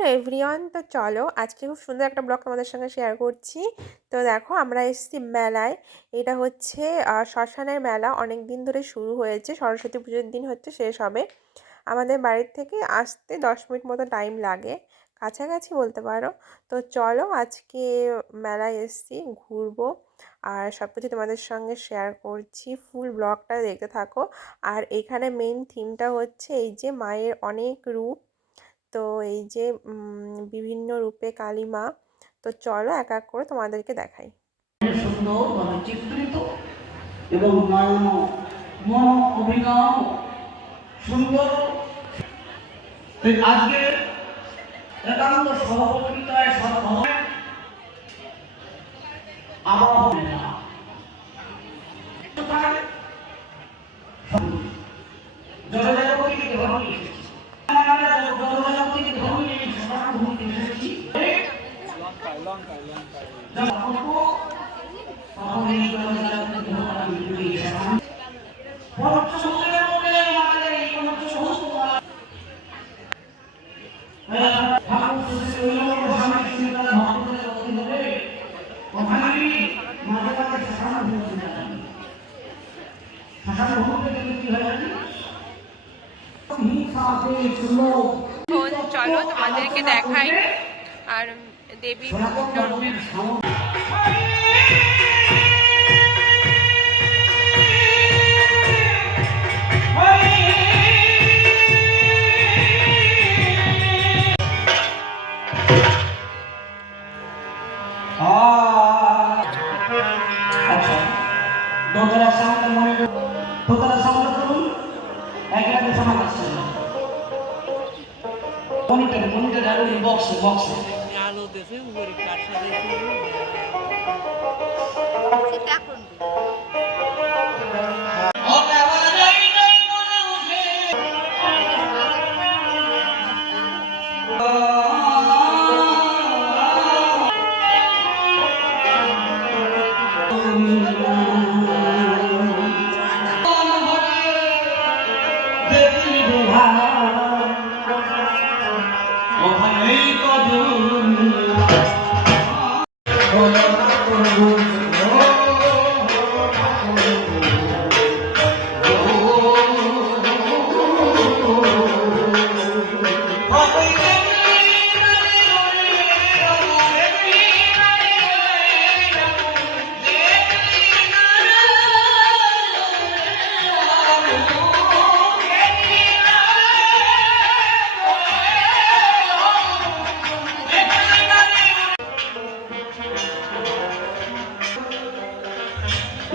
Hello everyone, তো চলো আজকে খুব সুন্দর একটা ব্লগ আমাদের সঙ্গে শেয়ার করছি। তো দেখো আমরা এসেছি মেলায়। এটা হচ্ছে শ্মশানের মেলা, অনেক দিন ধরে শুরু হয়েছে, সরস্বতী পুজোর দিন হচ্ছে শেষ হবে। আমাদের বাড়ির থেকে আসতে 10 মিনিট মতো টাইম লাগে, কাছাকাছি বলতে পারো। তো চলো আজকে মেলায় এসেছি, ঘুরবো আর সব কিছু তোমাদের সঙ্গে শেয়ার করছি, ফুল ব্লগটা দেখতে থাকো। আর এখানে মেইন থিমটা হচ্ছে এই যে মায়ের অনেক রূপ, তো এই যে বিভিন্ন রূপে কালী মা। তো চলো এক এক করে তোমাদেরকে দেখাই। সুন্দরভাবে চিত্রিত এবং নয়ন মন অভিনব সুন্দর। আজকে একান্ত সহযোগিতায় সদ্ভাবে আবার হবে না জনজাগতিকে ধর্ম এসেছি, জনজাগতিকে ধর্ম নিয়ে ভূমিতে এসেছি। চলো তোমাদেরকে দেখাই আর দেবীর বিভিন্ন রূপ। দোতলা সামনে মনে দোতলা সামনে করুন, একসাথে সমান আসছে মনিটর আর বক্সে আলো দেশে উপরে কার সাথে সেটা করবে।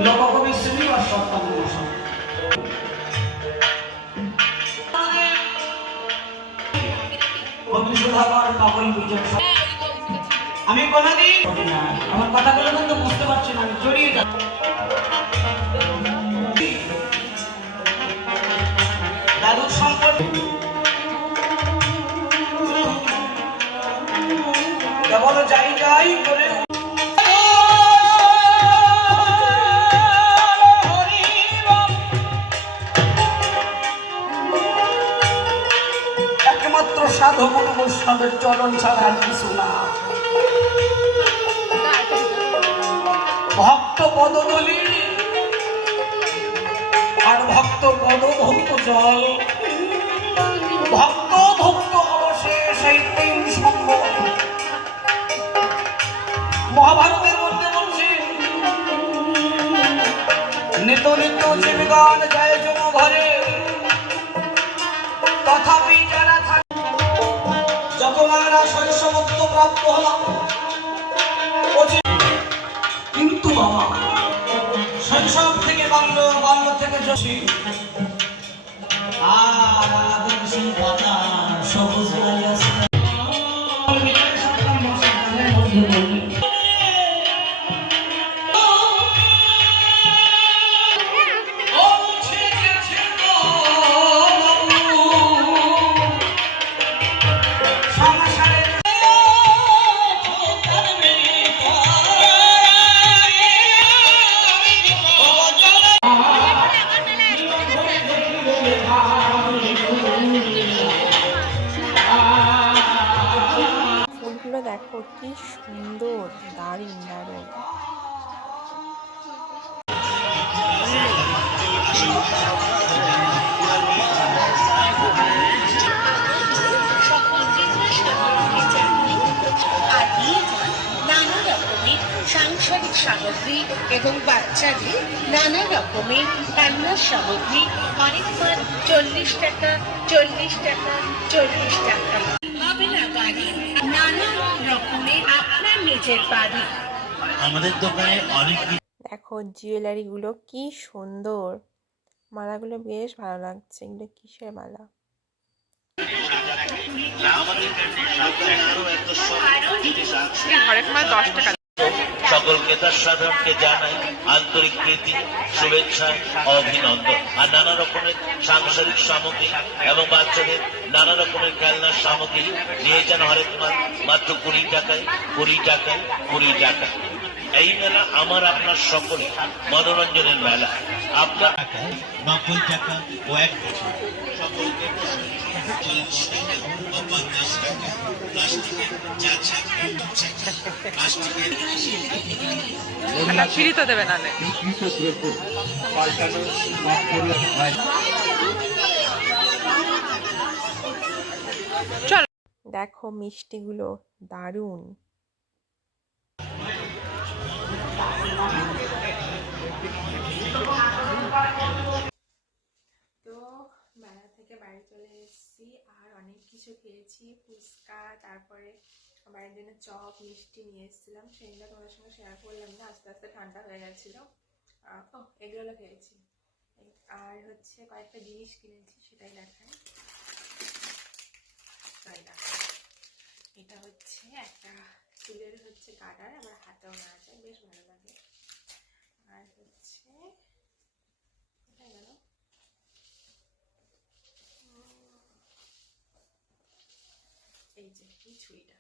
লোককবি শ্রীনিবাস সত্যাগ্রহ আমি কোনদিন আমার কথাগুলো কিন্তু বুঝতে পারছি না, আমি জড়িয়ে যাচ্ছি। দাদুর সম্পর্কে কেবল যাই করে একমাত্র সাধু গুরু বৈষ্ণবের চরণ ছাড়া আর কিছু না। ভক্ত পদদলি আর ভক্ত পদ ভক্ত জল, ভক্ত ভক্ত অবশেষ এই তিন সঙ্গ। মহাভারতের মধ্যে বলছে নিত নিত্য জীবগান যায় জন ঘরে, তথাপি যারা থাকে যখন আমরা শৈশবত্ব প্রাপ্ত হলাম, কিন্তু বাবা শৈশব থেকে বাল্য, বাল্য থেকে যশী আর আমাদের সেই পাতা সবুজ দেখো কি সুন্দর, দারুণ দারুণ। আর নিয়ে যান নানা রকমের সাংসারিক সামগ্রী এবং বাচ্চাদের নানা রকমের রান্নার সামগ্রী অনেক মাল 40 টাকা, 40 টাকা, 40 টাকা। হবে না গাড়ি, নানা রকমের আপনার নিজের বাড়ি। আমাদের দোকানে অনেক দেখো জুয়েলারিগুলো কি সুন্দর, মালাগুলো বেশ ভালো লাগছে। এগুলো কিসের মালা? হরেক মাল 10 টাকা। সকল ক্রেতা সাধারণকে জানাই আন্তরিক প্রীতি, শুভেচ্ছা, অভিনন্দন। আর নানা রকমের সাংসারিক সামগ্রী এবং বাচ্চাদের নানা রকমের খেলনার সামগ্রী নিয়ে যান হরেক মাল মাত্র 20 টাকায়, 20 টাকায়, 20 টাকা। এই মেলা আমার আপনার সকলে মনোরঞ্জনের মেলা। আপনার 90 টাকা ও 1 বছর সকলকে ফ্রি তো দেবে নালে। চলো দেখো মিষ্টিগুলো দারুণ। তো মেলা থেকে বাড়ি চলে এসেছি, আর অনেক কিছু খেয়েছি, ফুচকা, তারপরে বাড়ির জন্য চপ মিষ্টি নিয়ে এসেছিলাম, সেগুলো তোমার সঙ্গে শেয়ার করলাম না, আস্তে আস্তে ঠান্ডা হয়ে গেছিলো। এগুলো খেয়েছি। আর হচ্ছে কয়েকটা জিনিস কিনেছি, সেটাই দেখাই। এটা হচ্ছে একটা চুলের হচ্ছে গার্ডার, আমার হাতেও না যায়, বেশ ভালো লাগে। আর হচ্ছে কোথায় গেল, এই যে এই ছুরিটা,